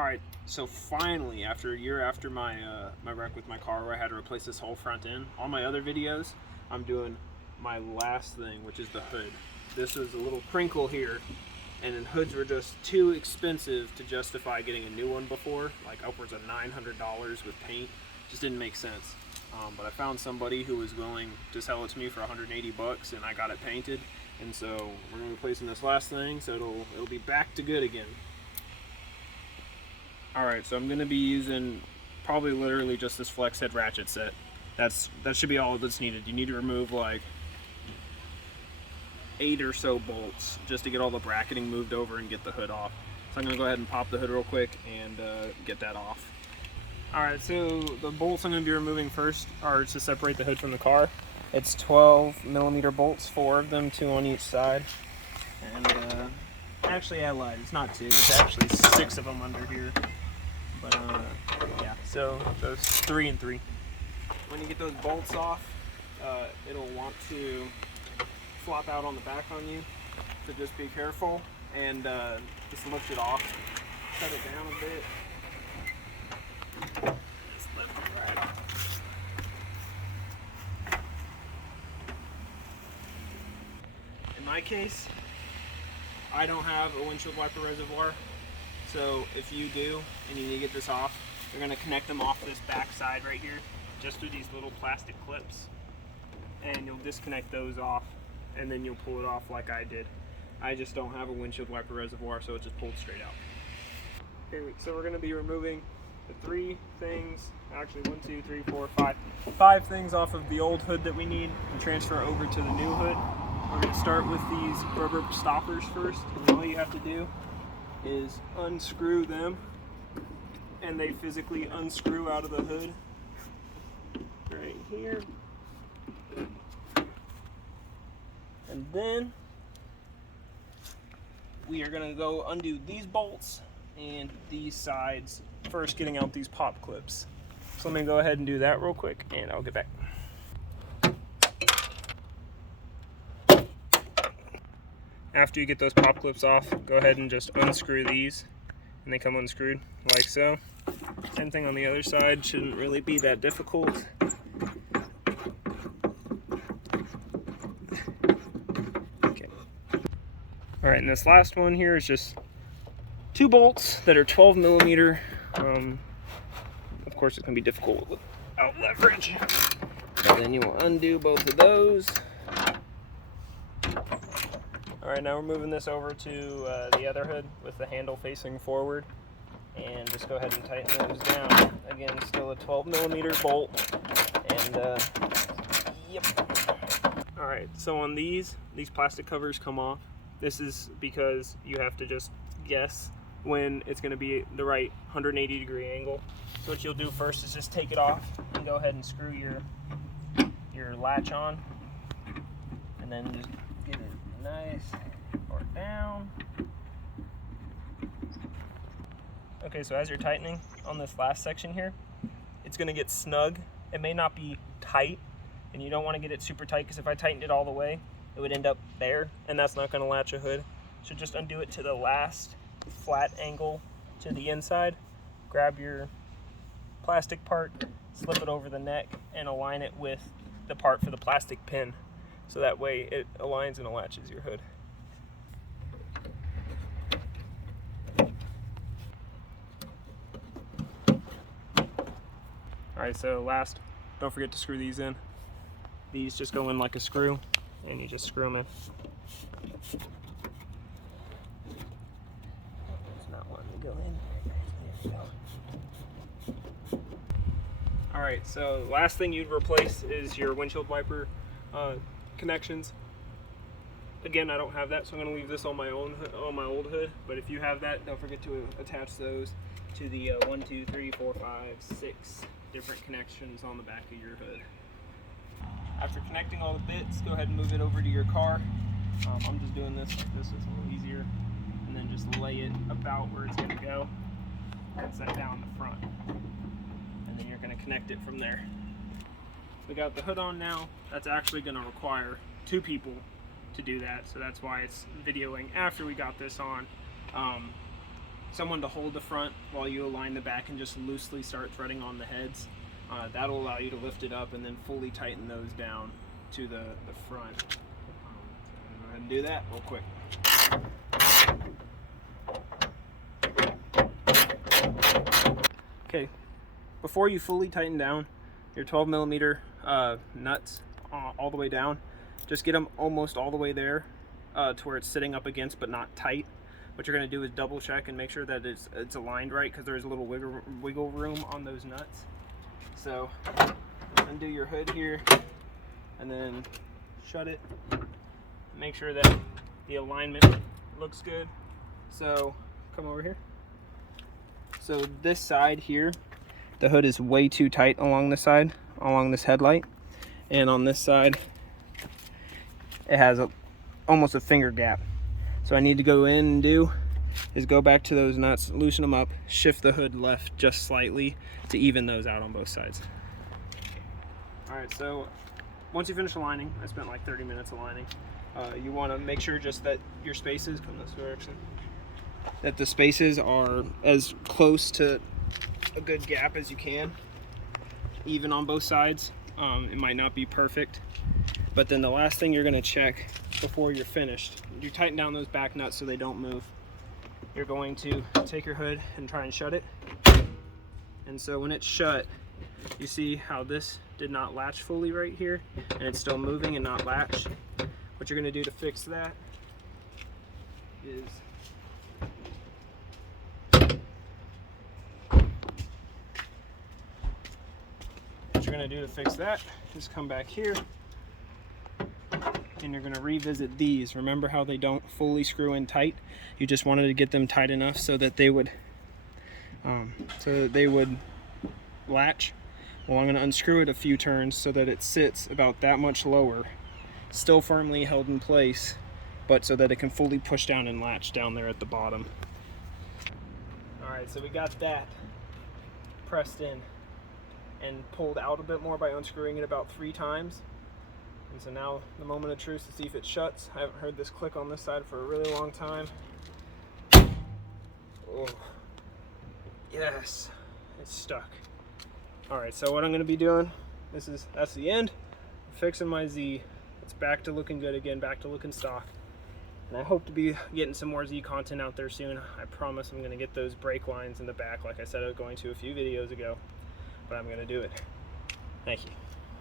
Alright, so finally, after a year after my my wreck with my car where I had to replace this whole front end, on my other videos, I'm doing my last thing, which is the hood. This is a little crinkle here, and then hoods were just too expensive to justify getting a new one before, like upwards of $900 with paint. Just didn't make sense. But I found somebody who was willing to sell it to me for 180 bucks, and I got it painted. And so we're going to be replacing this last thing, so it'll be back to good again. Alright, so I'm going to be using probably literally just this flex head ratchet set. That should be all that's needed. You need to remove like 8 or so bolts just to get all the bracketing moved over and get the hood off. So I'm going to go ahead and pop the hood real quick and get that off. Alright, so the bolts I'm going to be removing first are to separate the hood from the car. It's 12mm bolts, 4 of them, 2 on each side. And actually I lied, it's not 2, it's actually 6 of them under here. But yeah, so those 3 and 3. When you get those bolts off, it'll want to flop out on the back on you, so just be careful and just lift it off, cut it down a bit. Just lift it right off. In my case, I don't have a windshield wiper reservoir, so if you do and you need to get this off, you're going to connect them off this back side right here, just through these little plastic clips, and you'll disconnect those off, and then you'll pull it off like I did. I just don't have a windshield wiper reservoir, so it just pulled straight out. Okay, so we're going to be removing the 3 things, actually 1, 2, 3, 4, 5 things off of the old hood that we need and transfer over to the new hood. We're going to start with these rubber stoppers first, and all you have to do is unscrew them, and they physically unscrew out of the hood right here. And then we are going to go undo these bolts and these sides, first getting out these pop clips. So let me go ahead and do that real quick and I'll get back. After you get those pop clips off, go ahead and just unscrew these, and they come unscrewed like so. Same thing on the other side, shouldn't really be that difficult. Okay. Alright, and this last one here is just 2 bolts that are 12mm. Of course, it's going to be difficult without leverage. And then you will undo both of those. Alright, now we're moving this over to the other hood with the handle facing forward. And just go ahead and tighten those down. Again, still a 12mm bolt. And, yep. Alright, so on these plastic covers come off. This is because you have to just guess when it's going to be the right 180-degree angle. So what you'll do first is just take it off and go ahead and screw your latch on. And then just get it nice or down. Okay, so as you're tightening on this last section here, it's going to get snug. It may not be tight, and you don't want to get it super tight, because if I tightened it all the way, it would end up there, and that's not going to latch a hood. So just undo it to the last flat angle to the inside. Grab your plastic part, slip it over the neck, and align it with the part for the plastic pin. So that way it aligns and latches your hood. Alright, so last, don't forget to screw these in. These just go in like a screw, and you just screw them in. It's not wanting to go in. There we go. Alright, so last thing you'd replace is your windshield wiper connections. Again, I don't have that, so I'm going to leave this on my old hood. But if you have that, don't forget to attach those to the 1, 2, 3, 4, 5, 6 different connections on the back of your hood. After connecting all the bits, go ahead and move it over to your car. I'm just doing this like this, it's a little easier. And then just lay it about where it's going to go and set down the front. And then you're going to connect it from there. We got the hood on now. That's actually going to require 2 people to do that, so that's why it's videoing after we got this on. someone to hold the front while you align the back and just loosely start threading on the heads. That'll allow you to lift it up and then fully tighten those down to the front. So I'm gonna go ahead and do that real quick. Okay, before you fully tighten down your 12mm nuts all the way down, just get them almost all the way there to where it's sitting up against but not tight. What you're going to do is double check and make sure that it's aligned right, because there's a little wiggle room on those nuts. So undo your hood here and then shut it. Make sure that the alignment looks good. So come over here. So this side here, the hood is way too tight along this side, along this headlight. And on this side, it has almost a finger gap. So I need to go in and do is go back to those nuts, loosen them up, shift the hood left just slightly to even those out on both sides. All right, so once you finish aligning, I spent like 30 minutes aligning. You want to make sure just that your spaces, come this direction, that the spaces are as close to a good gap as you can, even on both sides. It might not be perfect, but then the last thing you're going to check before you're finished, you tighten down those back nuts so they don't move. You're going to take your hood and try and shut it. And so when it's shut, you see how this did not latch fully right here, and it's still moving and not latched. What you're going to do to fix that is just come back here and you're going to revisit these. Remember how they don't fully screw in tight? You just wanted to get them tight enough so that they would latch. Well, I'm going to unscrew it a few turns so that it sits about that much lower, still firmly held in place, but so that it can fully push down and latch down there at the bottom. Alright, so we got that pressed in and pulled out a bit more by unscrewing it about 3 times. And so now the moment of truth to see if it shuts. I haven't heard this click on this side for a really long time. Oh, yes, it's stuck. All right, so what I'm going to be doing, that's the end. I'm fixing my Z. It's back to looking good again, back to looking stock. And I hope to be getting some more Z content out there soon. I promise I'm going to get those brake lines in the back like I said I was going to a few videos ago, but I'm going to do it. Thank you.